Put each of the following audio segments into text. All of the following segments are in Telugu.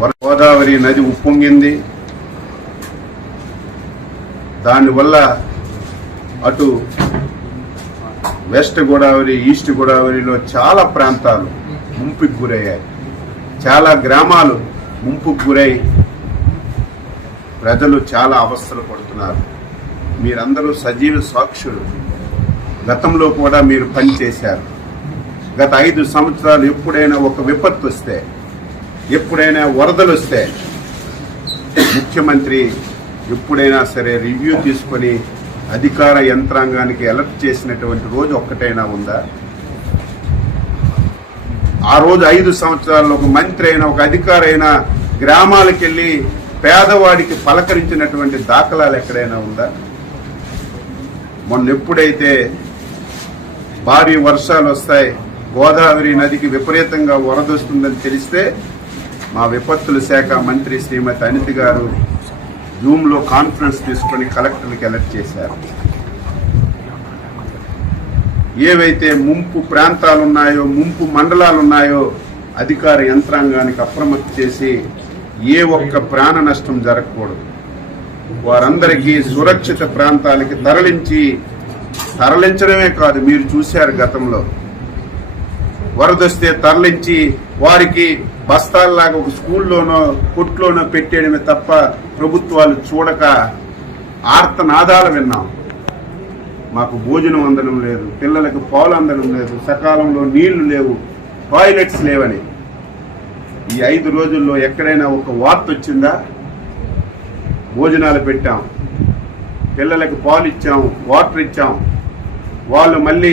గోదావరి నది ఉప్పొంగింది. దానివల్ల అటు వెస్ట్ గోదావరి ఈస్ట్ గోదావరిలో చాలా ప్రాంతాలు ముంపుకు గురయ్యాయి. చాలా గ్రామాలు ముంపుకు గురై ప్రజలు చాలా అవస్థలు పడుతున్నారు. మీరందరూ సజీవ సాక్షులు. గతంలో కూడా మీరు పనిచేశారు. గత ఐదు సంవత్సరాలు ఎప్పుడైనా ఒక విపత్తు వస్తే ఎప్పుడైనా వరదలు వస్తే ముఖ్యమంత్రి ఎప్పుడైనా సరే రివ్యూ తీసుకొని అధికార యంత్రాంగానికి అలర్ట్ చేసినటువంటి రోజు ఒక్కటైనా ఉందా? ఆ రోజు ఐదు సంవత్సరాల్లో ఒక మంత్రి అయినా ఒక అధికారి అయినా గ్రామాలకు వెళ్ళి పేదవాడికి పలకరించినటువంటి దాఖలాలు ఎక్కడైనా ఉందా? మొన్న ఎప్పుడైతే భారీ వర్షాలు వస్తాయి గోదావరి నదికి విపరీతంగా వరదొస్తుందని తెలిస్తే మా విపత్తుల శాఖ మంత్రి శ్రీమతి అనిత గారు జూమ్లో కాన్ఫరెన్స్ తీసుకొని కలెక్టర్లకు అలర్ట్ చేశారు. ఏవైతే ముంపు ప్రాంతాలు ఉన్నాయో ముంపు మండలాలు ఉన్నాయో అధికార యంత్రాంగానికి అప్రమత్తం చేసి ఏ ఒక్క ప్రాణ నష్టం జరగకూడదు. వారందరికీ సురక్షిత ప్రాంతాలకి తరలించి తరలించడమే కాదు మీరు చూశారు గతంలో. వరదొస్తే తరలించి వారికి బస్తాల్లాగా ఒక స్కూల్లోనో కొట్లోనో పెట్టేయడమే తప్ప ప్రభుత్వాలు చూడక ఆర్తనాదాలు విన్నాం. మాకు భోజనం అందడం లేదు పిల్లలకు పాలు అందడం లేదు సకాలంలో నీళ్ళు లేవు టాయిలెట్స్ లేవని. ఈ ఐదు రోజుల్లో ఎక్కడైనా ఒక వార్త వచ్చిందా? భోజనాలు పెట్టాం పిల్లలకు పాలు ఇచ్చాం వాటర్ ఇచ్చాం. వాళ్ళు మళ్ళీ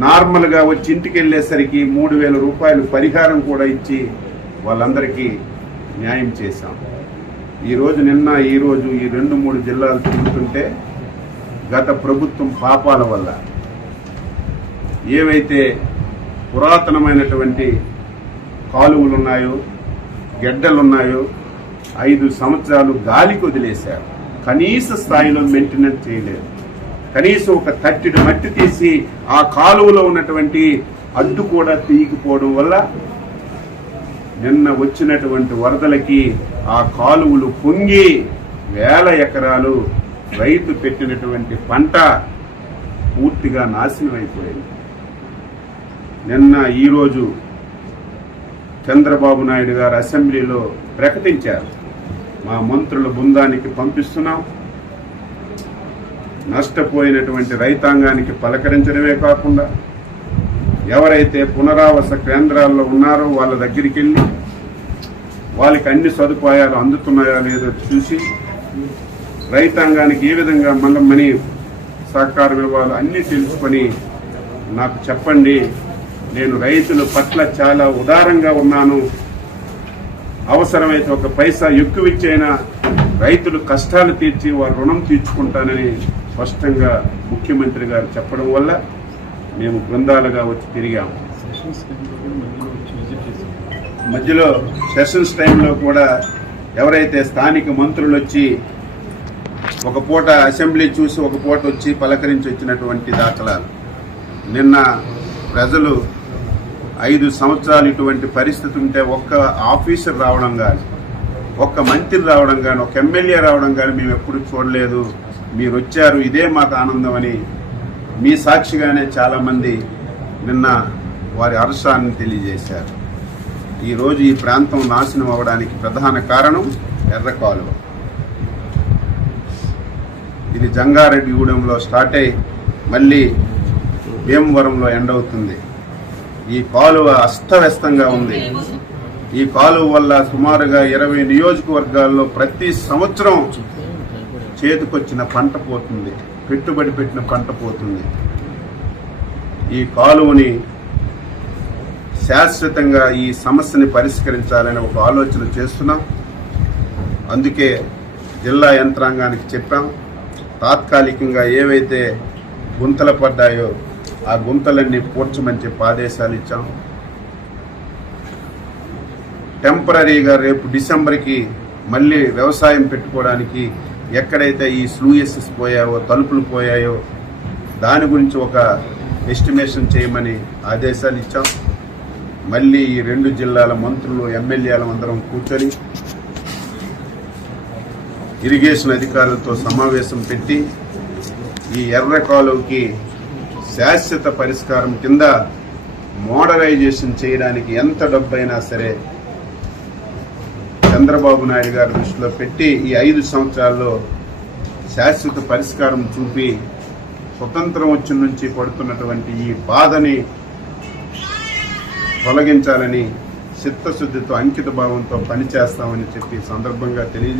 నార్మల్గా వచ్చి ఇంటికి వెళ్ళేసరికి మూడు వేల రూపాయలు పరిహారం కూడా ఇచ్చి వాళ్ళందరికీ న్యాయం చేశాం. ఈరోజు నిన్న ఈరోజు ఈ రెండు మూడు జిల్లాలు తిరుగుతుంటే గత ప్రభుత్వం పాపాల వల్ల ఏవైతే పురాతనమైనటువంటి కాలువలు ఉన్నాయో గెడ్డలున్నాయో ఐదు సంవత్సరాలు గాలికి వదిలేశారు. కనీస స్థాయిలో మెయింటెనెన్స్ చేయలేదు. కనీసం ఒక తట్టిన మట్టి తీసి ఆ కాలువలో ఉన్నటువంటి అడ్డు కూడా తీయకపోవడం వల్ల నిన్న వచ్చినటువంటి వరదలకి ఆ కాలువలు పొంగి వేల ఎకరాలు రైతు పెట్టినటువంటి పంట పూర్తిగా నాశనం అయిపోయింది. నిన్న ఈరోజు చంద్రబాబు నాయుడు గారు అసెంబ్లీలో ప్రకటించారు. మా మంత్రుల బృందానికి పంపిస్తున్నాం. నష్టపోయినటువంటి రైతాంగానికి పలకరించడమే కాకుండా ఎవరైతే పునరావాస కేంద్రాల్లో ఉన్నారో వాళ్ళ దగ్గరికి వెళ్ళి వాళ్ళకి అన్ని సదుపాయాలు అందుతున్నాయో లేదో చూసి రైతాంగానికి ఏ విధంగా మనం మనీ సహకారం ఇవ్వాలో అన్నీ తెలుసుకొని నాకు చెప్పండి నేను రైతుల పట్ల చాలా ఉదారంగా ఉన్నాను. అవసరమైతే ఒక పైసా ఎక్కువ ఇచ్చైనా రైతులు కష్టాలు తీర్చి వారి రుణం తీర్చుకుంటానని స్పష్టంగా ముఖ్యమంత్రి గారు చెప్పడం వల్ల మేము బృందాలుగా వచ్చి తిరిగాము. మధ్యలో సెషన్స్ టైంలో కూడా ఎవరైతే స్థానిక మంత్రులు వచ్చి ఒక పూట అసెంబ్లీ చూసి ఒక పూట వచ్చి పలకరించి వచ్చినటువంటి దాఖలాలు. నిన్న ప్రజలు ఐదు సంవత్సరాలు ఇటువంటి పరిస్థితి ఉంటే ఒక్క ఆఫీసర్ రావడం కానీ ఒక్క మంత్రి రావడం కానీ ఒక ఎమ్మెల్యే రావడం కానీ మేము ఎప్పుడు చూడలేదు. మీరు వచ్చారు ఇదే మాకు ఆనందం అని మీ సాక్షిగానే చాలామంది నిన్న వారి హర్షాన్ని తెలియజేశారు. ఈరోజు ఈ ప్రాంతం నాశనం అవ్వడానికి ప్రధాన కారణం ఎర్ర కాలువ. ఇది జంగారెడ్డిగూడెంలో స్టార్ట్ అయి మళ్ళీ భీమవరంలో ఎండ్ అవుతుంది. ఈ కాలువ అస్తవ్యస్తంగా ఉంది. ఈ కాలువ వల్ల సుమారుగా ఇరవై నియోజకవర్గాల్లో ప్రతి సంవత్సరం చేతికొచ్చిన పంట పోతుంది పెట్టుబడి పెట్టిన పంట పోతుంది. ఈ కాలువని శాశ్వతంగా ఈ సమస్యని పరిష్కరించాలని ఒక ఆలోచన చేస్తున్నాం. అందుకే జిల్లా యంత్రాంగానికి చెప్పాం. తాత్కాలికంగా ఏవైతే గుంతలు పడ్డాయో ఆ గుంతలన్నీ పూడ్చమని చెప్పి ఆదేశాలు ఇచ్చాం. టెంపరీగా రేపు డిసెంబర్కి మళ్ళీ వ్యవసాయం పెట్టుకోవడానికి ఎక్కడైతే ఈ స్లూయసెస్ పోయాయో తలుపులు పోయాయో దాని గురించి ఒక ఎస్టిమేషన్ చేయమని ఆదేశాలు ఇచ్చాం. మళ్ళీ ఈ రెండు జిల్లాల మంత్రులు ఎమ్మెల్యేలు అందరం కూర్చొని ఇరిగేషన్ అధికారులతో సమావేశం పెట్టి ఈ ఎర్ర కాలువకి శాశ్వత పరిష్కారం కింద మోడరైజేషన్ చేయడానికి ఎంత డబ్బైనా సరే చంద్రబాబు నాయుడు గారి దృష్టిలో పెట్టి ఈ ఐదు సంవత్సరాల్లో శాశ్వత పరిష్కారం చూపి స్వతంత్రం వచ్చిన నుంచి పడుతున్నటువంటి ఈ బాధని తొలగించాలని చిత్తశుద్ధితో అంకిత భావంతో పనిచేస్తామని చెప్పి సందర్భంగా తెలియజే